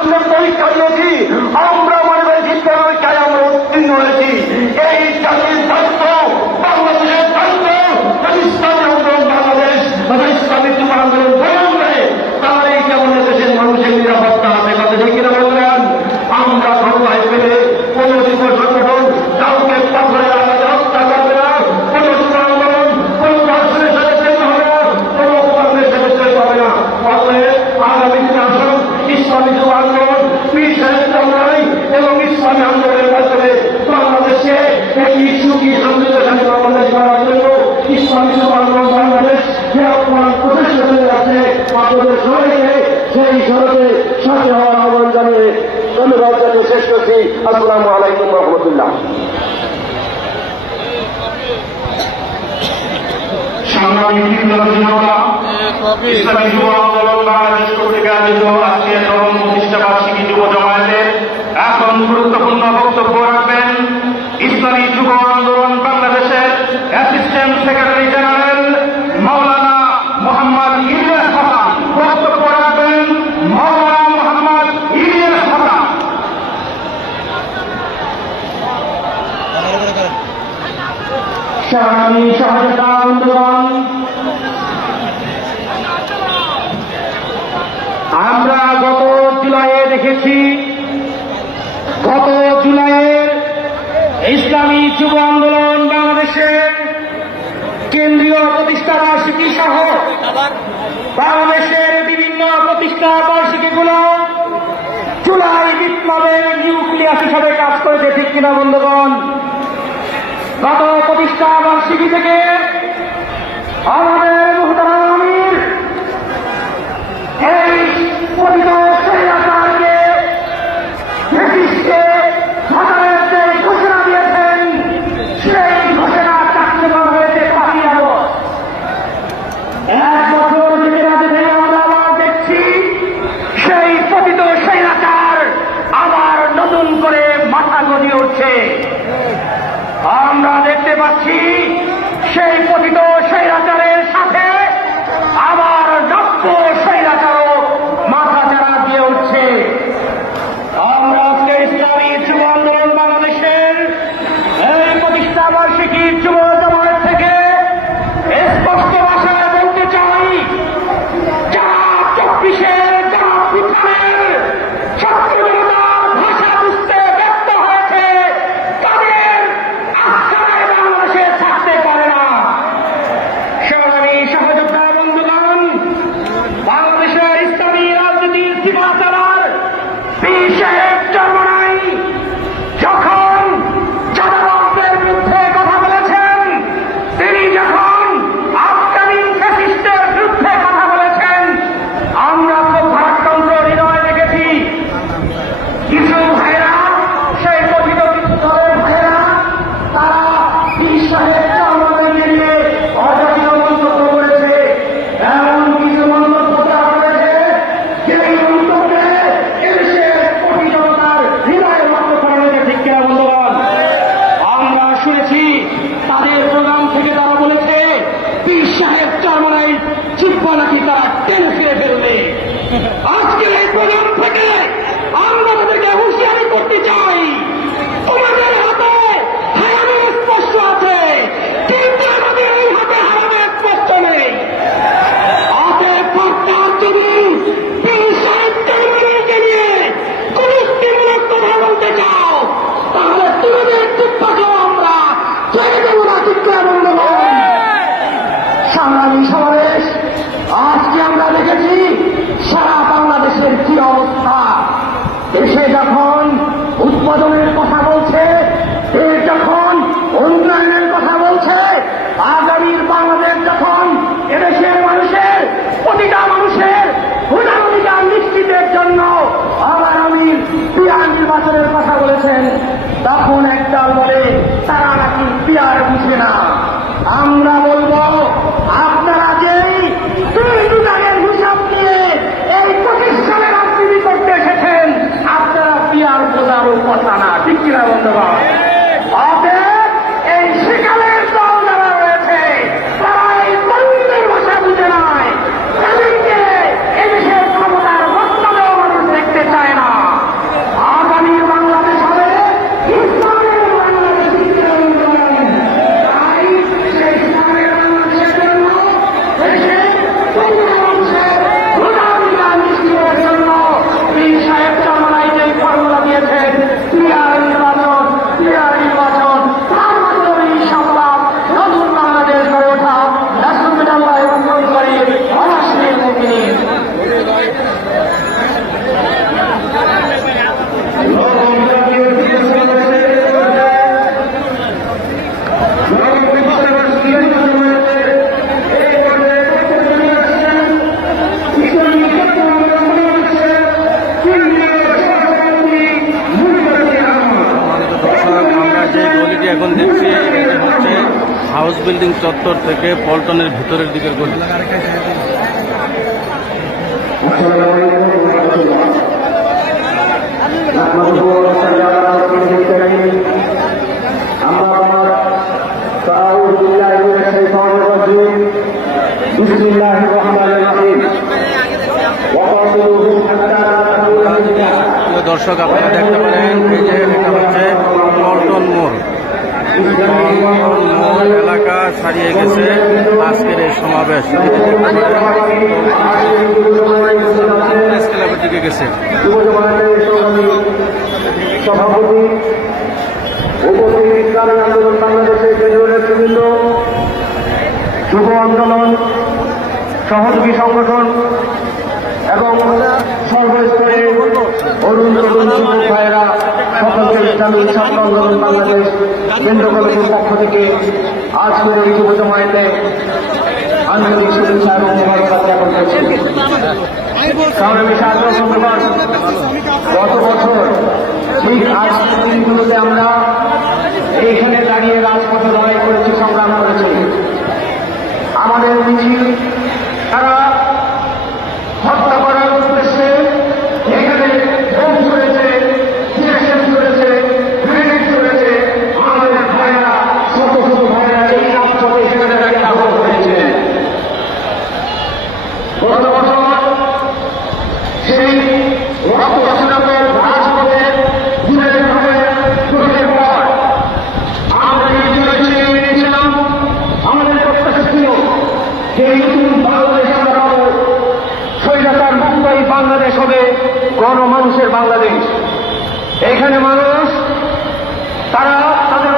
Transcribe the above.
সামনে পরীক্ষা দিয়েছি, আমরা মনে করি শিক্ষা পরীক্ষায় আমরা উত্তীর্ণ হয়েছি। এই জাতির দায়িত্ব, বাংলাদেশের দায়িত্ব, ইসলামী আন্দোলন বাংলাদেশ ইসলামী যুব আন্দোলন বলন করে তারাই কেমন দেশের মানুষের নিরাপত্তা আছে কথা ঠিক কিনা বলবেন। আমরা ক্ষমতায় পেলে কোন যুব সংগঠন কাউকে পাথরে লাগাতে হত্যা করবে না, কোন যুব আন্দোলন কোন ধর্ষণের সাথে জড়িত হবে না, কোন অপকর্মের সাথে জড়িত হবে না। অতএব আগামী দিনে আসুন ইসলামী যুব আন্দোলন পীর সাহেব চন্দ্রাই এবং ইসলামী আন্দোলনের মাধ্যমে বাংলাদেশে একটি সুখী সমৃদ্ধশালী বাংলাদেশ করার জন্য ইসলামী যুব আন্দোলন বাংলাদেশ যে আপনার প্রচেষ্টা চলে যাচ্ছে, আপনাদের সবাইকে সেই সড়কে সাথে হওয়ার আহ্বান জানিয়ে ধন্যবাদ জানিয়ে শেষ করছি। আসসালামু আলাইকুম রহমতুল্লাহ। সংগ্রামী জনতা, ইসলামী যুব আন্দোলন বাংলাদেশ কর্তৃক আয়োজিত আজকে নবম প্রতিষ্ঠাবার্ষিকী যুব জমায়েতের এখন গুরুত্বপূর্ণ বক্তব্য রাখবেন ইসলামী যুব আন্দোলন বাংলাদেশের অ্যাসিস্ট্যান্ট সেক্রেটারি জেনারেল মাওলানা মোহাম্মদ ইলিয়াস হাসান। বক্তব্য রাখবেন মাওলানা মোহাম্মদ ইলিয়াস হাসান। সংগ্রামী সহায়তা আন্দোলন, আমরা গত জুলাইয়ে দেখেছি, গত জুলাইয়ের ইসলামী যুব আন্দোলন বাংলাদেশের কেন্দ্রীয় প্রতিষ্ঠা বার্ষিকী সহ বাংলাদেশের বিভিন্ন প্রতিষ্ঠা বার্ষিকীগুলো জুলাই বিপ্লবের নিউক্লিয়াস হিসাবে কাজ করেছে ঠিক কিনা বন্ধুগণ। গত প্রতিষ্ঠা বার্ষিকী থেকে আমাদের মুহতারাম আমির এই পতিত স্বৈরাচারকে ব্রিটিশকে ভারতের যে ঘোষণা দিয়েছেন সেই ঘোষণা কার্যকর হয়েছে 5ই আগস্ট। 1 বছর যেতে না যেতে আমরা আবার দেখছি সেই পতিত স্বৈরাচার আবার নতুন করে মাথা গজিয়ে উঠছে। আমরা দেখতে পাচ্ছি সেই পতিত স্বৈরাচারের সাথে আবার নব্য স্বৈরাচারও মাথা চাড়া দিয়ে উঠছে। আমরা আজকে ইসলামী যুব আন্দোলন বাংলাদেশের এই প্রতিষ্ঠা বার্ষিকী যুব জমায়েত থেকে স্পষ্ট ভাষায় বলতে চাই, যারা 24-এর যারা বিপ্লবের ছাত্র জনতার ভাষা বুঝতে ব্যর্থ হয়েছে তাদের আস্থায় বাংলাদেশে থাকতে পারে না। সংগ্রামী সহযোদ্ধা বন্ধুগণ, বাংলাদেশের ইসলামী রাজনীতির জীবনধারার পীর সাহেব চরমনাই যখন চাঁদাবাজদের বিরুদ্ধে কথা বলেছেন, তিনি যখন আফগানি ফ্যাসিস্টের বিরুদ্ধে কথা বলেছেন, আমরা খুব ভারাক্রান্ত হৃদয় দেখেছি। কিছু ভাইরা, সেই কথিত কিছু দলের ভাইরা, তারা পীর সাহেব চরমনাইকে নিয়ে অযাচিত মন্তব্য করেছে, এমন কিছু মন্তব্য তারা করেছে যেই মন্তব্যে এদেশের কোটি জনতার হৃদয় রক্ত করা হয়েছে ঠিক কিনা বন্ধুগণ। আমরা শুনেছি তাদের প্রোগ্রাম থেকে তারা বলেছে পীর সাহেব চরমনাই জিহ্বা নাকি তারা টেনে ফিরে ফেলবে। আজকের এই প্রোগ্রাম থেকে আমরা তাদেরকে হুঁশিয়ারি করতে চাই, তোমাদের হাতে হারামের স্পষ্ট আছে, কিন্তু আমাদের এই হাতে হারামের স্পষ্ট নেই। অতএব সরকার যদি পীর সাহেব চরমনাইকে নিয়ে কুরুক্তিমূলক কথা বলতে চাও তাহলে তোমাদের চিৎপাকেও আমরা ছেড়ে দেব না ঠিক করে বন্ধুগণ। সংগ্রামী সমাবেশ, আজকে আমরা দেখেছি সারা বাংলাদেশের কি অবস্থা। দেশে যখন উৎপাদনের কথা বলছে, দেশ যখন উন্নয়নের কথা বলছে, আগামীর বাংলাদেশ যখন এদেশের মানুষের প্রতিটা মানুষের ভোটাধিকার নিশ্চিতের জন্য আগামী পিয়ার নির্বাচনের কথা বলেছেন, তখন একদল বলে তারা নাকি পিয়ার বুঝে না। আমরা বলবো আপনারা যেই 2 বিভাগের হিসাব নিয়ে এই প্রতিষ্ঠানে রাজনীতি করতে এসেছেন, আপনারা পিয়ার বোঝারও কথা না ঠিক কিনা বন্ধুগণ। অতএব এই সেকালের দল যারা রয়েছে তারা এই তরুণদের ভাষা বুঝে নয়, তাদেরকে এদেশের ক্ষমতার বক্তব্য মানুষ দেখতে চায় না। এখন দেখছি এটা হচ্ছে হাউস বিল্ডিং চত্বর থেকে পল্টনের ভিতরের দিকের গলি। দর্শক আপনারা দেখতে পারেন এই যে এটা হচ্ছে পল্টন মোড়। পল্টন মোড় এলাকা ছাড়িয়ে গেছে আজকের এই সমাবেশ। ক্লাবের দিকে গেছে সভাপতি উপস্থিত ইসলামী আন্দোলন বাংলাদেশের কেন্দ্রীয় নেতৃবৃন্দ, যুব আন্দোলন, সহযোগী সংগঠন এবং সর্বস্তরে অরুণ তরুণ যুবক ভাইয়েরা সকলকে ইসলামী ছাত্র আন্দোলন বাংলাদেশ কেন্দ্র কমিটির পক্ষ থেকে আজকের এই যুব জমায়েতে আন্তরিক শুভেচ্ছা এবং মোবারকবাদ জ্ঞাপন করছি। গত বছর ঠিক আজকের দিনগুলোতে আমরা এইখানে দাঁড়িয়ে রাজপথে লড়াই করেছি, সংগ্রাম করেছি। আমাদের মিছিল তারা হত্যা করার উদ্দেশ্যে এখানে বোম ছুড়েছে, টিয়ারশেল ছুড়েছে, গ্রেনেড ছুড়েছে। আমাদের ভাইয়েরা, শত শত ভাইয়েরা এই রাজপথে সেখানে দাঁড়িয়ে আহত হয়েছে। গত বছর সেই রক্তস্নাত রাজপথে শহীদের পর আমরা এই বিজয় ছিনিয়ে নিয়েছিলাম। আমাদের প্রত্যাশা ছিল যে নতুন বাংলাদেশ আমরা পাবো, স্বৈরাচার মুক্ত এই বাংলাদেশ হবে গণমানুষের বাংলাদেশ। এখানে মানুষ তারা তাদের